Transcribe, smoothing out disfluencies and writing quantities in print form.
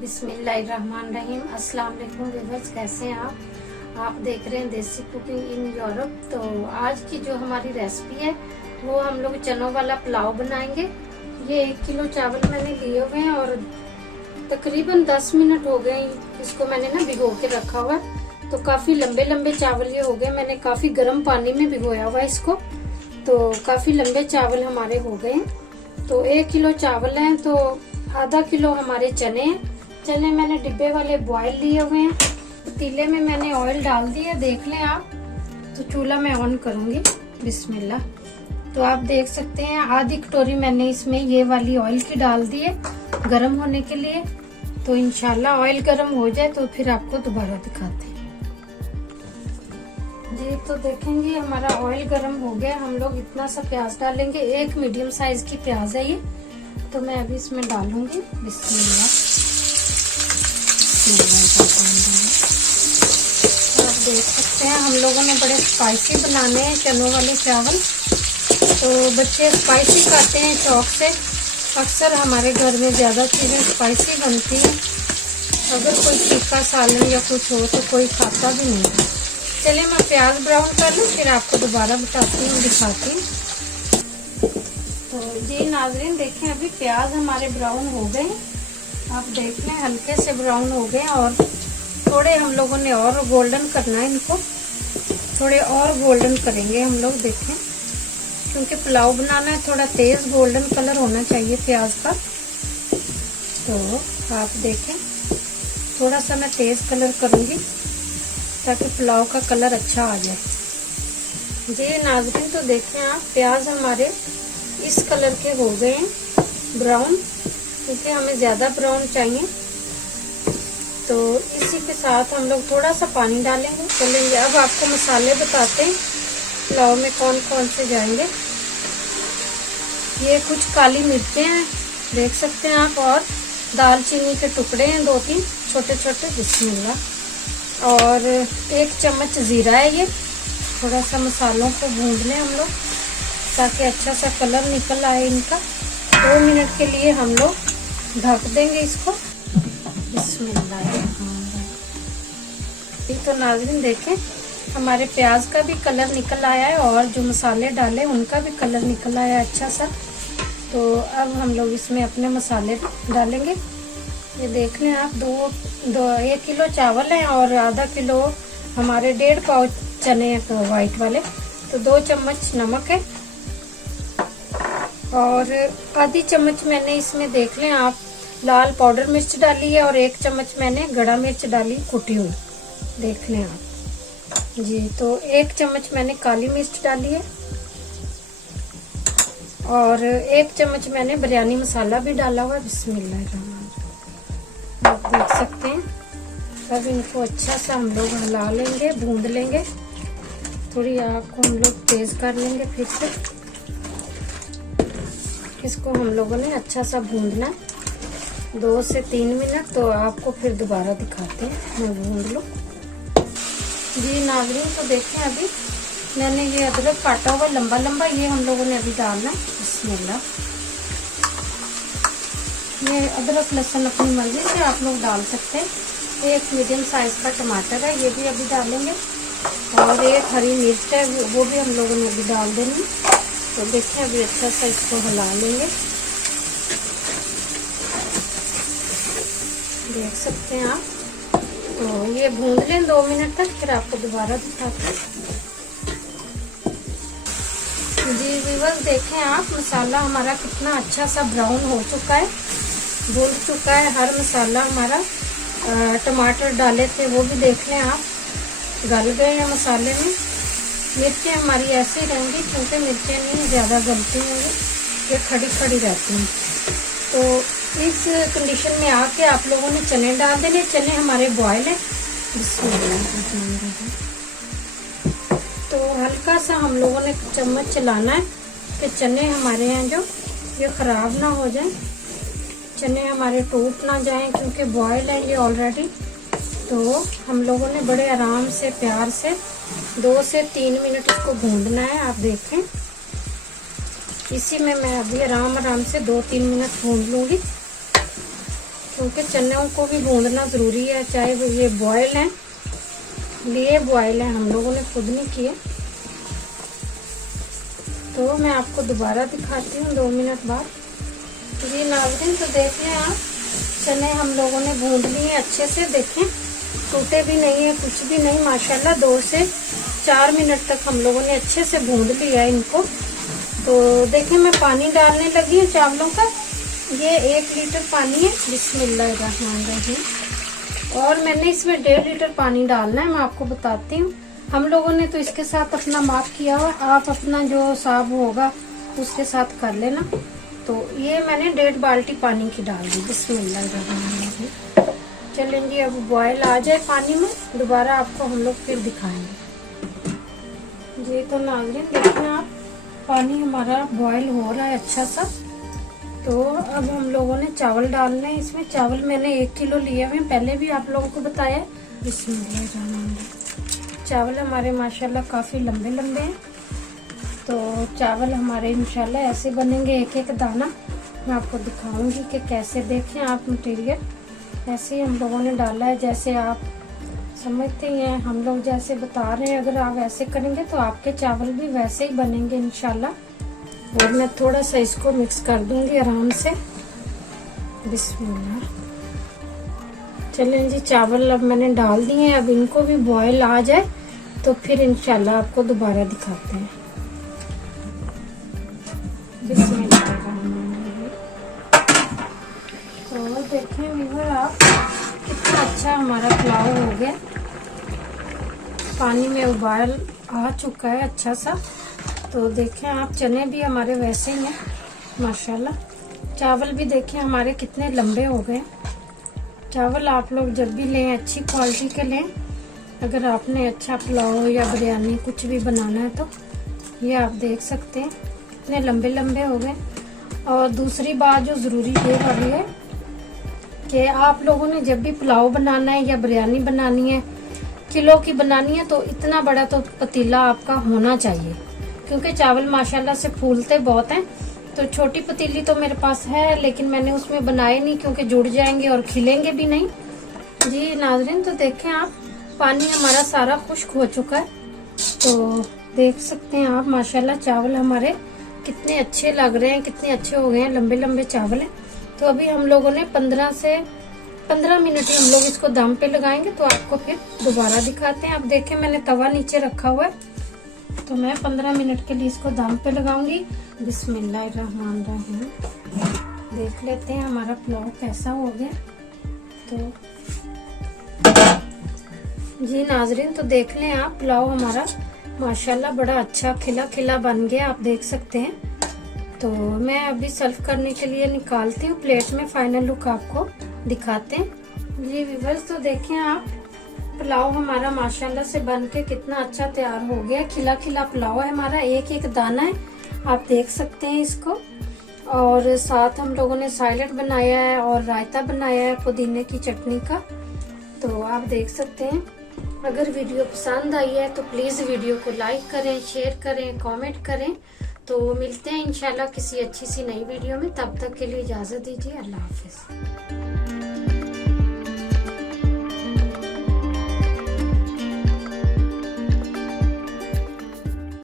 बिस्मिल्लाहिर्रहमानिर्रहीम। अस्सलाम वालेकुम व्यूअर्स, कैसे हैं आप देख रहे हैं देसी कुकिंग इन यूरोप। तो आज की जो हमारी रेसिपी है वो हम लोग चनों वाला पुलाव बनाएंगे। ये 1 किलो चावल मैंने लिए हुए हैं और तकरीबन 10 मिनट हो गए इसको मैंने ना भिगो के रखा हुआ है। तो काफ़ी लंबे लंबे चावल ये हो गए, मैंने काफ़ी गर्म पानी में भिगोया हुआ है इसको, तो काफ़ी लंबे चावल हमारे हो गए। तो 1 किलो चावल हैं तो आधा किलो हमारे चने हैं। चने मैंने डिब्बे वाले बॉयल लिए हुए हैं। पतीले में मैंने ऑयल डाल दिया, देख लें आप। तो चूल्हा मैं ऑन करूंगी, बिस्मिल्लाह। तो आप देख सकते हैं आधी कटोरी मैंने इसमें ये वाली ऑयल की डाल दी है गरम होने के लिए। तो इंशाल्लाह ऑयल गरम हो जाए तो फिर आपको दोबारा दिखाते हैं जी। तो देखेंगे हमारा ऑयल गरम हो गया। हम लोग इतना सा प्याज डालेंगे, एक मीडियम साइज की प्याज है ये, तो मैं अभी इसमें डालूंगी। बिस्मिल्लाह। आप देख सकते हैं हम लोगों ने बड़े स्पाइसी बनाने हैं चनों वाले चावल। तो बच्चे स्पाइसी खाते हैं शौक से। अक्सर हमारे घर में ज़्यादा चीज़ें स्पाइसी बनती हैं। अगर कोई तीखा सालन या कुछ हो तो कोई खाता भी नहीं है। चलिए मैं प्याज ब्राउन कर लूँ, फिर आपको दोबारा बताती हूँ, दिखाती हूँ। तो ये नाज़रीन देखें, अभी प्याज हमारे ब्राउन हो गए। आप देख लें हल्के से ब्राउन हो गए और थोड़े हम लोगों ने और गोल्डन करना है इनको, थोड़े और गोल्डन करेंगे हम लोग। देखें क्योंकि पुलाव बनाना है, थोड़ा तेज गोल्डन कलर होना चाहिए प्याज का। तो आप देखें थोड़ा सा मैं तेज कलर करूंगी ताकि पुलाव का कलर अच्छा आ जाए जी। नाज़रीन तो देखें आप प्याज हमारे इस कलर के हो गए हैं ब्राउन, क्योंकि हमें ज़्यादा ब्राउन चाहिए। तो इसी के साथ हम लोग थोड़ा सा पानी डालेंगे। चलेंगे अब आपको मसाले बताते हैं पुलाव में कौन कौन से जाएंगे। ये कुछ काली मिर्चें हैं, देख सकते हैं आप, और दालचीनी के टुकड़े हैं 2-3 छोटे छोटे, बिस्मिल्लाह। और 1 चम्मच जीरा है ये। थोड़ा सा मसालों को भून लें हम लोग ताकि अच्छा सा कलर निकल आए इनका। 2 मिनट के लिए हम लोग ढक देंगे इसको। बिस्मिल्लाह। तो नाज़रीन देखें हमारे प्याज का भी कलर निकल आया है और जो मसाले डाले उनका भी कलर निकल आया अच्छा सा। तो अब हम लोग इसमें अपने मसाले डालेंगे। ये देख लें आप 1 किलो चावल है और आधा किलो हमारे 1.5 पाव चने हैं तो वाइट वाले। तो 2 चम्मच नमक है और आधी चम्मच मैंने इसमें देख लें आप लाल पाउडर मिर्च डाली है और 1 चम्मच मैंने गड़ा मिर्च डाली कुटी हुई, देख लें आप जी। तो 1 चम्मच मैंने काली मिर्च डाली है और 1 चम्मच मैंने बिरयानी मसाला भी डाला हुआ है। बिस्मिल्लाह आप देख सकते हैं। अब इनको अच्छा सा हम लोग हिला लेंगे, भून लेंगे। थोड़ी आग को हम लोग तेज कर लेंगे फिर से। इसको हम लोगों ने अच्छा सा भूनना है 2 से 3 मिनट। तो आपको फिर दोबारा दिखाते हैं, मैं भून लूँ जी। नाज़रीन तो देखें अभी मैंने ये अदरक काटा हुआ लंबा लंबा, ये हम लोगों ने अभी डालना है। बिस्मिल्लाह। ये अदरक लहसुन अपनी मर्जी से आप लोग डाल सकते हैं। 1 मीडियम साइज का टमाटर है, ये भी अभी डालेंगे। और 1 हरी मिर्च है, वो भी हम लोगों ने अभी डाल देनी। तो देखिए अभी अच्छा सा इसको हिला लेंगे, देख सकते हैं आप। तो ये भून लें 2 मिनट तक, फिर आपको दोबारा दिखाते हैं जी। व्यूअर्स देखें आप मसाला हमारा कितना अच्छा सा ब्राउन हो चुका है, भून चुका है हर मसाला हमारा। टमाटर डाले थे वो भी देख लें आप गल गए हैं मसाले में। मिर्चें हमारी ऐसी रहेंगी क्योंकि मिर्चें नहीं ज़्यादा गलती होंगी, ये खड़ी खड़ी रहती हैं। तो इस कंडीशन में आके आप लोगों ने चने डाल देने। चने हमारे बॉयल हैं। तो हल्का सा हम लोगों ने चम्मच चलाना है कि चने हमारे हैं जो ये ख़राब ना हो जाएं, चने हमारे टूट ना जाएं, क्योंकि बॉयल है ये ऑलरेडी। तो हम लोगों ने बड़े आराम से प्यार से 2 से 3 मिनट इसको भूनना है। आप देखें इसी में मैं अभी आराम से 2-3 मिनट भून लूँगी। क्योंकि चनों को भी भूनना ज़रूरी है, चाहे वो ये बॉयल हैं, लिए बॉयल हैं, हम लोगों ने खुद नहीं किए। तो मैं आपको दोबारा दिखाती हूँ 2 मिनट बाद। जी नाज़रीन, तो देख लें आप, चने हम लोगों ने भून लिए अच्छे से, देखें टूटे भी नहीं है, कुछ भी नहीं, माशाल्लाह 2 से 4 मिनट तक हम लोगों ने अच्छे से भून लिया इनको। तो देखें मैं पानी डालने लगी हूँ चावलों का, ये 1 लीटर पानी है, बिस्मिल्लाहिर्रहमानिर्रहीम। और मैंने इसमें 1.5 लीटर पानी डालना है, मैं आपको बताती हूँ। हम लोगों ने तो इसके साथ अपना माप किया हुआ, आप अपना जो हिसाब होगा उसके साथ कर लेना। तो ये मैंने 1.5 बाल्टी पानी की डाल दी, बिस्मिल्लाहिर्रहमानिर्रहीम। चलें जी, अब बॉयल आ जाए पानी में, दोबारा आपको हम लोग फिर दिखाएंगे। जी तो नाज़रीन देखना आप, पानी हमारा बॉयल हो रहा है अच्छा सा। तो अब हम लोगों ने चावल डालने हैं इसमें। चावल मैंने 1 किलो लिए हुए, पहले भी आप लोगों को बताया। बिस्मिल्लाहिर्रहमानिर्रहीम। चावल हमारे माशाल्लाह काफ़ी लंबे लंबे हैं। तो चावल हमारे इंशाल्लाह ऐसे बनेंगे, एक एक दाना मैं आपको दिखाऊंगी कि कैसे। देखें आप मटेरियल ऐसे ही हम लोगों ने डाला है, जैसे आप समझते हैं, हम लोग जैसे बता रहे हैं, अगर आप ऐसे करेंगे तो आपके चावल भी वैसे ही बनेंगे इंशाल्लाह। और मैं थोड़ा सा इसको मिक्स कर दूंगी आराम से, बिस्मिल्लाह। चलें जी, चावल अब मैंने डाल दिए हैं, अब इनको भी बॉयल आ जाए तो फिर इंशाल्लाह आपको दोबारा दिखाते हैं। तो देखें व्यूअर आप, कितना अच्छा हमारा पुलाव हो गया, पानी में उबाल आ चुका है अच्छा सा। तो देखें आप, चने भी हमारे वैसे ही हैं माशाल्लाह। चावल भी देखें हमारे कितने लंबे हो गए। चावल आप लोग जब भी लें अच्छी क्वालिटी के लें, अगर आपने अच्छा पुलाव या बिरयानी कुछ भी बनाना है तो। ये आप देख सकते हैं कितने लंबे लंबे हो गए। और दूसरी बात जो ज़रूरी ये वाली है कि आप लोगों ने जब भी पुलाव बनाना है या बिरयानी बनानी है, किलो की बनानी है, तो इतना बड़ा तो पतीला आपका होना चाहिए, क्योंकि चावल माशाल्लाह से फूलते बहुत हैं। तो छोटी पतीली तो मेरे पास है, लेकिन मैंने उसमें बनाए नहीं क्योंकि जुड़ जाएंगे और खिलेंगे भी नहीं। जी नाज़रीन, तो देखें आप, पानी हमारा सारा खुश्क हो चुका है। तो देख सकते हैं आप माशाल्लाह चावल हमारे कितने अच्छे लग रहे हैं, कितने अच्छे हो गए हैं, लंबे लंबे चावल हैं। तो अभी हम लोगों ने 15 मिनट ही हम लोग इसको दम पे लगाएंगे, तो आपको फिर दोबारा दिखाते हैं। आप देखें मैंने तवा नीचे रखा हुआ है, तो मैं 15 मिनट के लिए इसको दम पे लगाऊंगी। बिस्मिल्लाहिर्रहमानिर्रहीम। देख लेते हैं हमारा पुलाव कैसा हो गया। तो जी नाज़रीन, तो देख लें आप, पुलाव हमारा माशाल्लाह बड़ा अच्छा खिला खिला बन गया, आप देख सकते हैं। तो मैं अभी सर्व करने के लिए निकालती हूँ प्लेट में, फाइनल लुक आपको दिखाते हैं। जी व्यूअर्स, तो देखें आप, पुलाव हमारा माशाल्लाह से बन के कितना अच्छा तैयार हो गया। खिला खिला पुलाव है हमारा, एक एक दाना है, आप देख सकते हैं इसको। और साथ हम लोगों ने सैलेड बनाया है और रायता बनाया है पुदीने की चटनी का। तो आप देख सकते हैं। अगर वीडियो पसंद आई है तो प्लीज़ वीडियो को लाइक करें, शेयर करें, कमेंट करें। तो मिलते हैं इंशाल्लाह किसी अच्छी सी नई वीडियो में, तब तक के लिए इजाज़त दीजिए। अल्लाह हाफिज़।